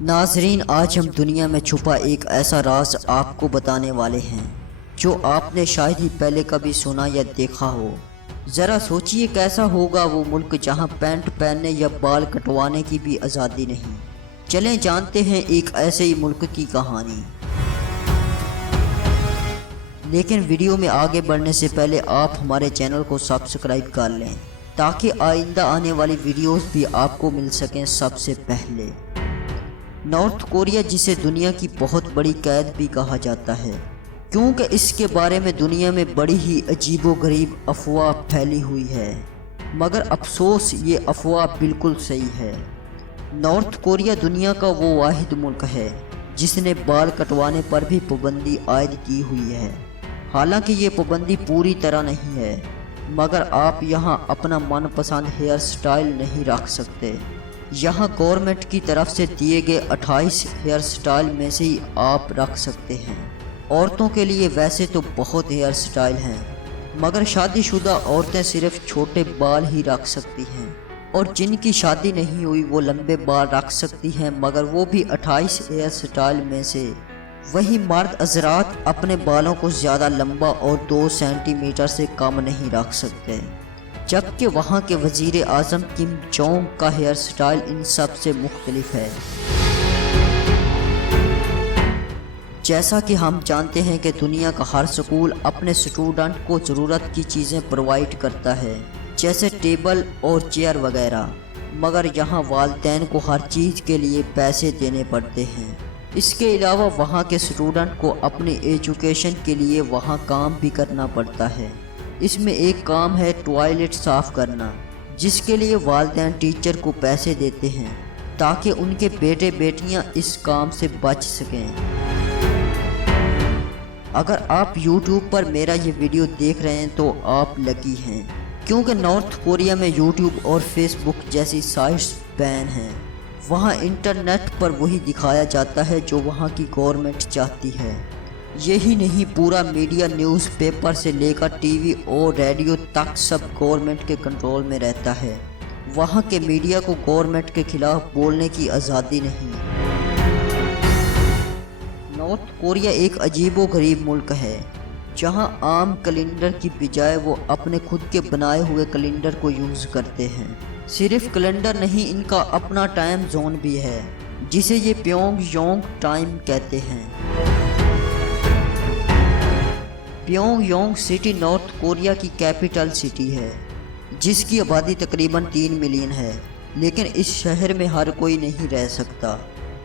ناظرین، آج ہم دنیا میں چھپا ایک ایسا راز آپ کو بتانے والے ہیں جو آپ نے شاید ہی پہلے کبھی سنا یا دیکھا ہو۔ ذرا سوچئے کیسا ہوگا وہ ملک جہاں پینٹ پہننے یا بال کٹوانے کی بھی آزادی نہیں۔ چلیں جانتے ہیں ایک ایسے ہی ملک کی کہانی۔ لیکن ویڈیو میں آگے بڑھنے سے پہلے آپ ہمارے چینل کو سبسکرائب کر لیں تاکہ آئندہ آنے والی ویڈیوز بھی آپ کو مل سکیں سب سے پہلے۔ نارتھ کوریا، جسے دنیا کی بہت بڑی قید بھی کہا جاتا ہے کیونکہ اس کے بارے میں دنیا میں بڑی ہی عجیب و غریب افواہ پھیلی ہوئی ہے، مگر افسوس یہ افواہ بالکل صحیح ہے۔ نارتھ کوریا دنیا کا وہ واحد ملک ہے جس نے بال کٹوانے پر بھی پابندی عائد کی ہوئی ہے۔ حالانکہ یہ پابندی پوری طرح نہیں ہے، مگر آپ یہاں اپنا من پسند ہیئر سٹائل نہیں رکھ سکتے۔ یہاں گورنمنٹ کی طرف سے دیے گئے 28 ہیئر سٹائل میں سے ہی آپ رکھ سکتے ہیں۔ عورتوں کے لیے ویسے تو بہت ہیئر سٹائل ہیں، مگر شادی شدہ عورتیں صرف چھوٹے بال ہی رکھ سکتی ہیں، اور جن کی شادی نہیں ہوئی وہ لمبے بال رکھ سکتی ہیں، مگر وہ بھی 28 ہیئر سٹائل میں سے۔ وہی مرد حضرات اپنے بالوں کو زیادہ لمبا اور 2 سینٹی میٹر سے کم نہیں رکھ سکتے، جبکہ وہاں کے وزیر اعظم کم جونگ کا ہیئر سٹائل ان سب سے مختلف ہے۔ جیسا کہ ہم جانتے ہیں کہ دنیا کا ہر اسکول اپنے اسٹوڈنٹ کو ضرورت کی چیزیں پرووائڈ کرتا ہے، جیسے ٹیبل اور چیئر وغیرہ، مگر یہاں والدین کو ہر چیز کے لیے پیسے دینے پڑتے ہیں۔ اس کے علاوہ وہاں کے اسٹوڈنٹ کو اپنی ایجوکیشن کے لیے وہاں کام بھی کرنا پڑتا ہے۔ اس میں ایک کام ہے ٹوائلٹ صاف کرنا، جس کے لیے والدین ٹیچر کو پیسے دیتے ہیں تاکہ ان کے بیٹے بیٹیاں اس کام سے بچ سکیں۔ اگر آپ یوٹیوب پر میرا یہ ویڈیو دیکھ رہے ہیں تو آپ لکی ہیں، کیونکہ نارتھ کوریا میں یوٹیوب اور فیس بک جیسی سائٹس بین ہیں۔ وہاں انٹرنیٹ پر وہی دکھایا جاتا ہے جو وہاں کی گورنمنٹ چاہتی ہے۔ یہی نہیں، پورا میڈیا نیوز پیپر سے لے کر ٹی وی اور ریڈیو تک سب گورنمنٹ کے کنٹرول میں رہتا ہے۔ وہاں کے میڈیا کو گورنمنٹ کے خلاف بولنے کی آزادی نہیں۔ نارتھ کوریا ایک عجیب و غریب ملک ہے جہاں عام کیلنڈر کی بجائے وہ اپنے خود کے بنائے ہوئے کیلنڈر کو یوز کرتے ہیں۔ صرف کیلنڈر نہیں، ان کا اپنا ٹائم زون بھی ہے جسے یہ پیونگ یونگ ٹائم کہتے ہیں۔ پیونگ یونگ سٹی نارتھ کوریا کی کیپٹل سٹی ہے، جس کی آبادی تقریباً 3 ملین ہے، لیکن اس شہر میں ہر کوئی نہیں رہ سکتا۔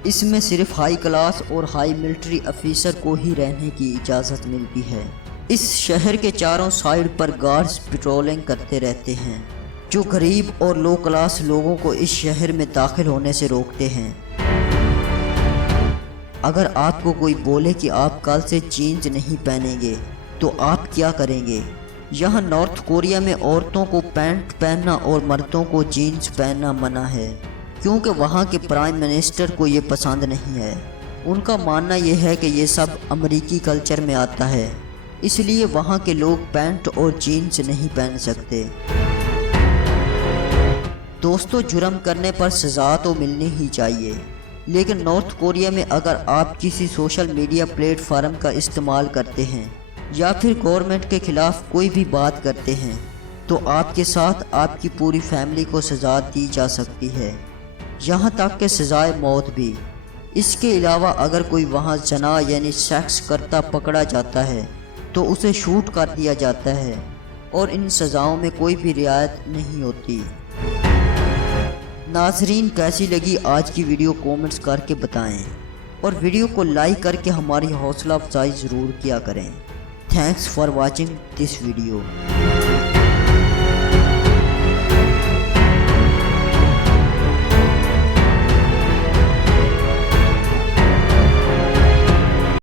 اس میں صرف ہائی کلاس اور ہائی ملٹری افیسر کو ہی رہنے کی اجازت ملتی ہے۔ اس شہر کے چاروں سائڈ پر گارڈز پیٹرولنگ کرتے رہتے ہیں جو غریب اور لو کلاس لوگوں کو اس شہر میں داخل ہونے سے روکتے ہیں۔ اگر آپ کو کوئی بولے کہ آپ کل سے جینز نہیں پہنیں گے تو آپ کیا کریں گے؟ یہاں نارتھ کوریا میں عورتوں کو پینٹ پہننا اور مردوں کو جینز پہننا منع ہے، کیونکہ وہاں کے پرائم منسٹر کو یہ پسند نہیں ہے۔ ان کا ماننا یہ ہے کہ یہ سب امریکی کلچر میں آتا ہے، اس لیے وہاں کے لوگ پینٹ اور جینز نہیں پہن سکتے۔ دوستو، جرم کرنے پر سزا تو ملنی ہی چاہیے، لیکن نارتھ کوریا میں اگر آپ کسی سوشل میڈیا پلیٹ فارم کا استعمال کرتے ہیں یا پھر گورنمنٹ کے خلاف کوئی بھی بات کرتے ہیں تو آپ کے ساتھ آپ کی پوری فیملی کو سزا دی جا سکتی ہے، یہاں تک کہ سزائے موت بھی۔ اس کے علاوہ اگر کوئی وہاں زنا یعنی سیکس کرتا پکڑا جاتا ہے تو اسے شوٹ کر دیا جاتا ہے، اور ان سزاؤں میں کوئی بھی رعایت نہیں ہوتی۔ ناظرین، کیسی لگی آج کی ویڈیو کومنٹس کر کے بتائیں، اور ویڈیو کو لائک کر کے ہماری حوصلہ افزائی ضرور کیا کریں۔ Thanks for watching this video.